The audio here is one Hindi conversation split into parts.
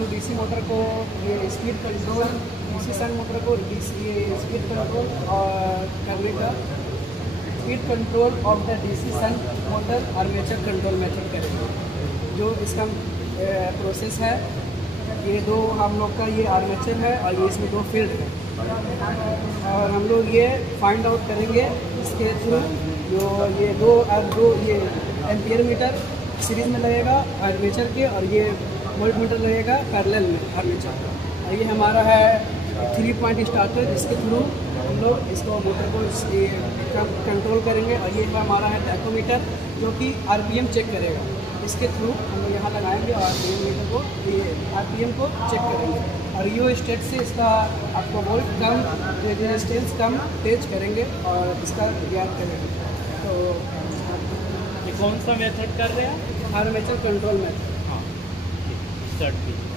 लोग डीसी मोटर को ये speed control, DC shunt motor को ये स्पीड कंट्रोल और करने का speed control of the DC shunt motor armature control method करेंगे। जो इसका प्रोसेस है, ये दो हम लोग का ये आर्मेचर है और ये इसमें दो फील्ड है, और हम लोग ये फाइंड आउट करेंगे इसके थ्रू जो ये दो ये एम्पियर मीटर सीरीज में लगेगा आर्मेचर के, और ये वोल्ट मीटर लगेगा पैरेलल में आर्मेचर का। और ये हमारा है 3 पॉइंट स्टार्टर, जिसके थ्रू हम लोग इसको मोटर को कंट्रोल करेंगे। और ये हमारा है टैकोमीटर जो कि आरपीएम चेक करेगा। इसके थ्रू हम लोग यहाँ लगाएंगे और आरपीएम मीटर को ये आरपीएम को चेक करेंगे, और रियो स्टेट से इसका आपको वोल्ट कम, रेजिस्टेंस कम तेज करेंगे और इसका ज्ञान करेंगे। तो ये कौन सा मेथड कर रहे हैं? Armature control method. हाँ, स्टार्ट कीजिए।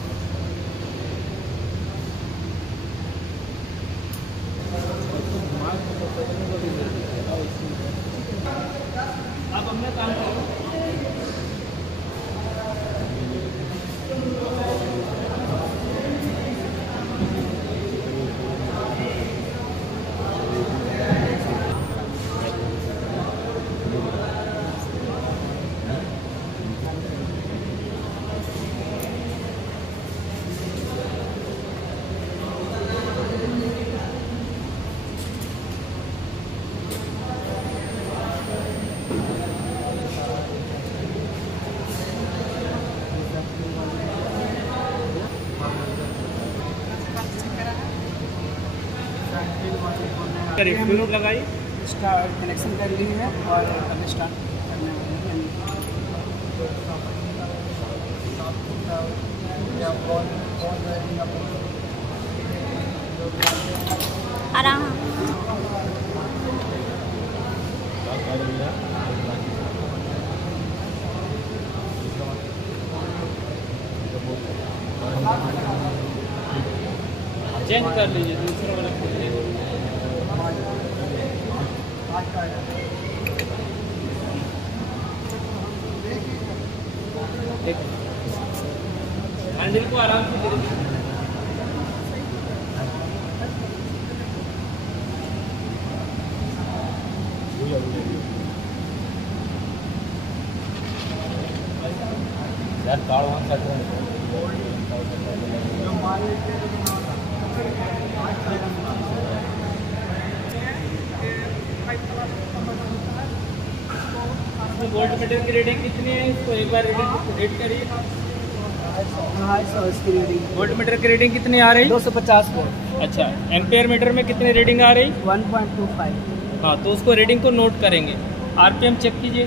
अब हमने काम करो। रिफ्यूज लगाई, स्टार्ट कनेक्शन कर ली है और अब स्टार्ट करने वाले हैं। आराम चेंज कर लीजिए, दूसरा वाला खोल लीजिए। हैंडल को आराम से धीरे धीरे यार कार्ड वहाँ कट रहा है। वोल्ट मीटर की रीडिंग कितनी है? इसको एक बार रीड करिए। 250 इसकी रीडिंग। वोल्ट मीटर की रीडिंग कितनी आ रही? 250 वोल्ट। अच्छा, एम्पेयर मीटर में कितनी रीडिंग आ रही? 1.25। हाँ, तो उसको रीडिंग को नोट करेंगे। आरपीएम चेक कीजिए।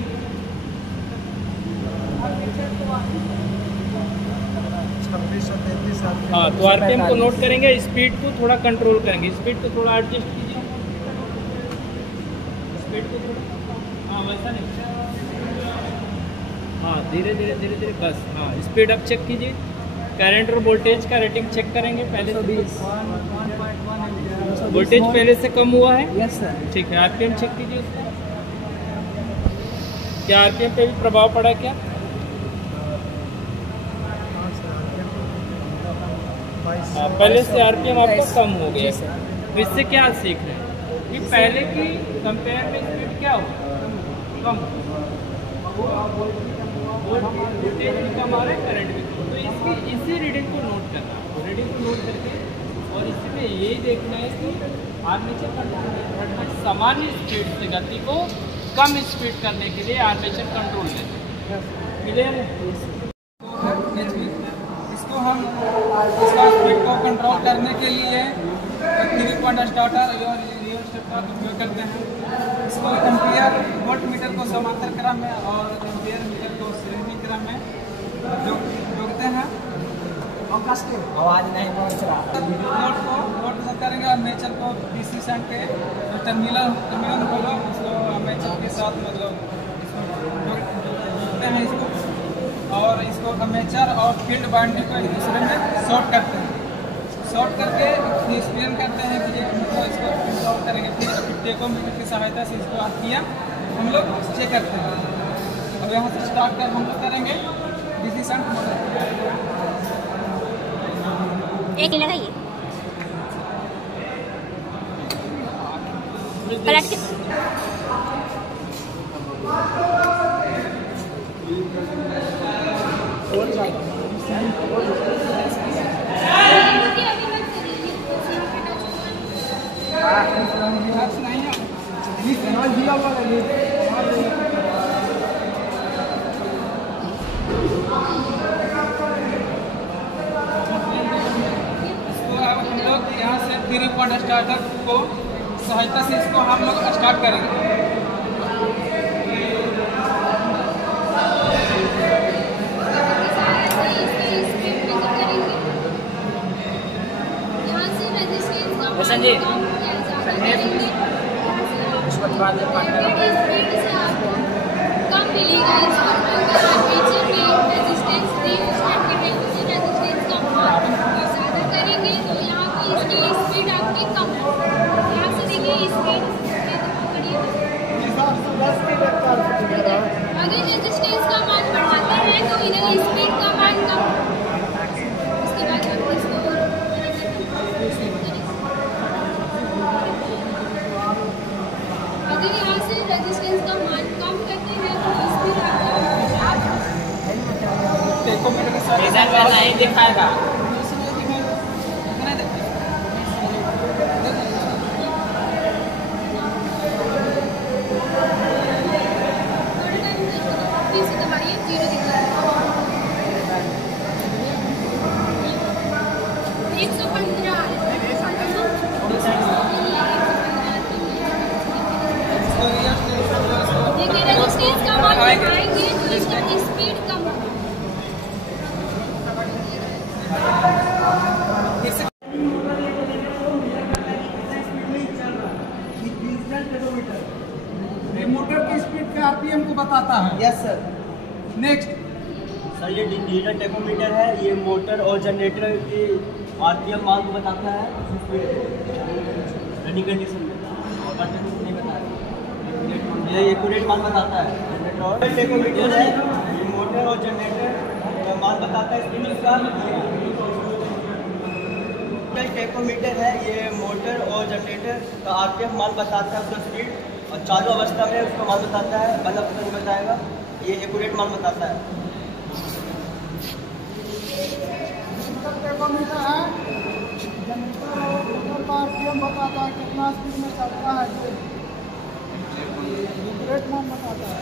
हाँ, तो आरपीएम को नोट करेंगे, स्पीड को थोड़ा कंट्रोल करेंगे, स्पीड को थोड़ा एडजस्ट कीजिए, स्पीड को थोड़ा, हाँ वैसा नहीं, हाँ धीरे धीरे धीरे धीरे बस। हाँ, स्पीड अप चेक कीजिए। करंट और वोल्टेज का रेटिंग चेक करेंगे। पहले से वोल्टेज पहले से कम हुआ है? Yes sir. ठीक है, आरपीएम चेक कीजिए उसका। क्या आरपीएम पे भी प्रभाव पड़ा क्या? पहले से आरपीएम आपका कम हो गया। तो इससे क्या सीख रहे हैं कि पहले की कंपेयर में स्पीड क्या हो, कम, वोल्टेज भी कम आ रहा है, करंट भी। तो इसकी इसी रीडिंग को नोट करना है, रीडिंग को नोट करके और इसी में यही देखना है कि आर्मेचर कंट्रोल मेथड में सामान्य स्पीड से गति को कम स्पीड करने के लिए आर्मेचर कंट्रोल लेते हैं। क्लियर है? इसको हम इसका स्पीड को कंट्रोल करने के लिए 3 पॉइंट स्टार्टर और रियो स्टेप का उपयोग करते हैं। इसको एम्पियर वोल्ट मीटर को समांतर क्रम में और एम्पियर मीटर को श्रेणी क्रम में जोड़ते हैं। आवाज नहीं पहुंच रहा। नोट करेंगे आर्मेचर को डीसी शन के जो टर्मिनल होगा उसको आर्मेचर के साथ मतलब जोड़ते हैं इसको, और इसको आर्मेचर और फील्ड बाइंडिंग को एक दूसरे में शॉर्ट करते हैं। शॉर्ट करके एक्सप्लेन करते हैं कि मतलब इसको इंस्टॉल करेंगे। फिर टेकोमीटर की सहायता से इसको आरपीएम हम लोग चेक करते हैं। अब यहाँ से स्टार्ट कर हम लोग करेंगे डीसी शन मोटर। एक ही लगाइए पलट के हम लोग यहाँ से प्री रिकॉर्ड स्टार्टर को सहायता से इसको हम लोग स्टार्ट करेंगे। जी कम मिलेगा ज़्यादा करेंगे तो यहाँ की इसकी स्पीड आपकी कम है। यहाँ से देखिए स्पीड अगर रेजिस्टेंस का मान बढ़ाते हैं तो इधर स्पीड का मान कम उसके बाद आप इसको अगर यहाँ से रेजिस्टेंस का मान कम करते हैं तो स्पीड रिजल्ट नहीं दिखाएगा। बढ़ाएंगे तो इसका स्पीड कम होगा। मोटर की स्पीड के आरपीएम को बताता है। Yes sir. नेक्स्ट सर ये डिजिटल टेकोमीटर है, ये मोटर और जनरेटर की आरपीएम मान को बताता है रनिंग कंडीशन में, और बटन नहीं बताता, ये एक्यूरेट मान बताता है। जनरेटर और टेकोमीटर है, ये मोटर और जनरेटर मान बताता है स्पीड का। टेकोमीटर है, ये मोटर और जनरेटर का आरपीएम मान बताता है उसका स्पीड, और चालू अवस्था में उसका मान बताता है, मतलब नहीं बताएगा, ये एक्यूरेट मान बताता है। टेकोमीटर है, जनरेटर और मोटर का आरपीएम बताता है कितना स्पीड में चलता है, एक्यूरेट मान बताता है।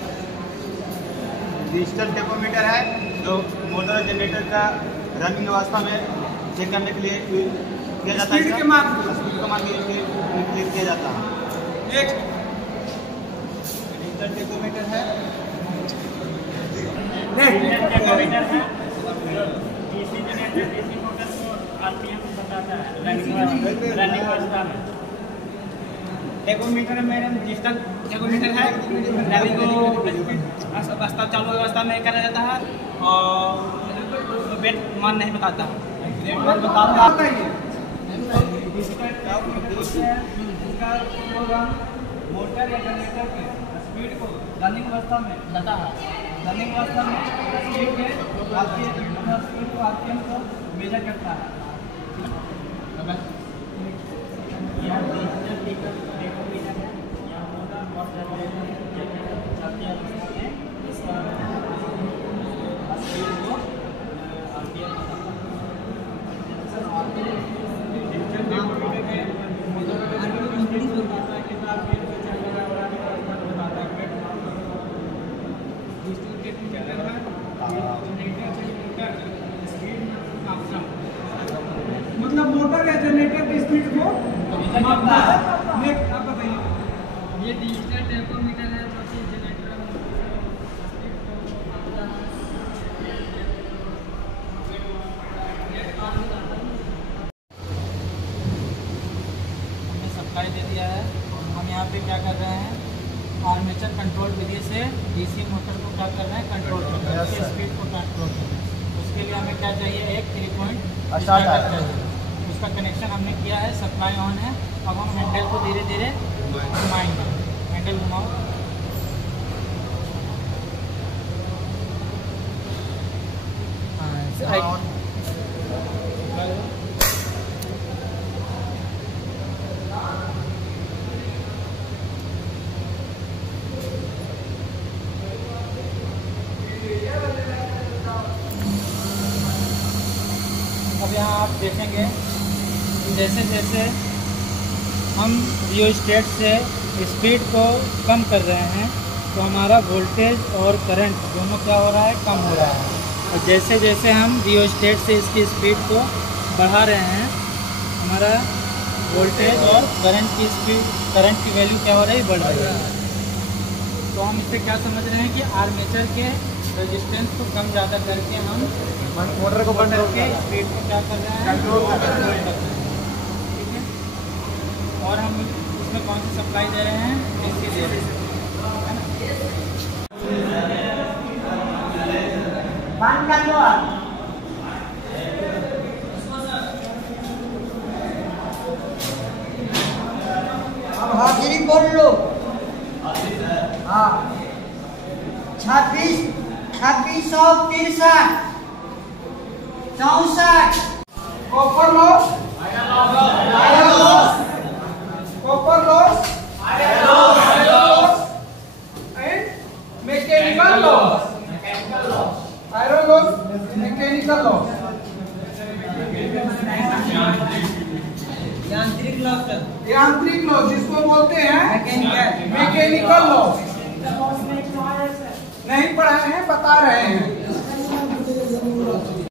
डिजिटल टेकोमीटर है जो मोटर और जनरेटर का रनिंग अवस्था में चेक करने के लिए किया जाता है, स्पीड के मान के लिए किया जाता है। नेक्स्ट डिजिटल टेकोमीटर है, टेकोमीटर है, डीसी जनरेटर डीसी मोटर को आरपीएम बताता है रनिंग अवस्था में। टेकोमीटर में डिजिटल टेकोमीटर है, गाड़ी को अवस्था चालू अवस्था में करा जाता है और वेट मान नहीं बताता, मान बताता है। डिजिटल इसका प्रोग्राम मोटर या जनरेटर के स्पीड को रनिंग अवस्था में बताता है। रनिंग अवस्था में स्पीड के स्पीड को आरपीएम को मेजर करता है। यह डिजिटल टेकोमीटर है, यह मोटर और जनरेटर चलती अवस्था में इसका स्पीड को आरपीएम बताता है। डिजिटल टेकोमीटर में मोटर और जनरेटर स्पीड बताता है कितना स्पीड से चल रहा है और बताता है। डिजिटल टेकोमीटर है, जनरेटर से मोटर स्पीड ऑप्शन, मतलब मोटर या जनरेटर की स्पीड को मापता है। नेक्स्ट आप बताइए। ये डिजिटल टेकोमीटर है जो कि जनरेटर स्पीड को मापता है। हमने सप्लाई दे दिया है। हम यहाँ पे क्या कर रहे हैं, आर्मेचर कंट्रोल विधि से डीसी मोटर को क्या कर रहे हैं, कंट्रोल कर रहे हैं, उसकी स्पीड को कंट्रोल कर रहे हैं। उसके लिए हमें क्या चाहिए, एक 3 पॉइंट स्टार्टर चाहिए। उसका कनेक्शन हमने किया है, सप्लाई ऑन है। अब हम हैंडल को धीरे धीरे घुमाएंगे। हैंडल घुमाओ, अब यहाँ आप देखेंगे जैसे जैसे हम रियोस्टेट से स्पीड को कम कर रहे हैं तो हमारा वोल्टेज और करंट दोनों क्या हो रहा है, कम हो रहा है। और जैसे जैसे हम रियोस्टेट से इसकी स्पीड को बढ़ा रहे हैं हमारा वोल्टेज और करंट की वैल्यू क्या हो रही है, बढ़ रही है। तो हम इससे क्या समझ रहे हैं कि आर्मेचर के रेजिस्टेंस को कम ज़्यादा करके हम मोटर को बंद करके स्पीड को क्या कर रहे हैं, कंट्रोल कर रहे हैं। ठीक है, और हम इसमें कौन सी सप्लाई दे रहे हैं, डीसी दे रहे हैं। अब हाजिरी बोल लो। हाँ, 2663 64 copper loss, iron loss, copper loss, iron loss and mechanical loss, iron loss, mechanical loss, यांत्रिक लॉस जिसको बोलते हैं मैकेनिकल लॉस। नहीं पढ़ाए हैं, बता रहे हैं।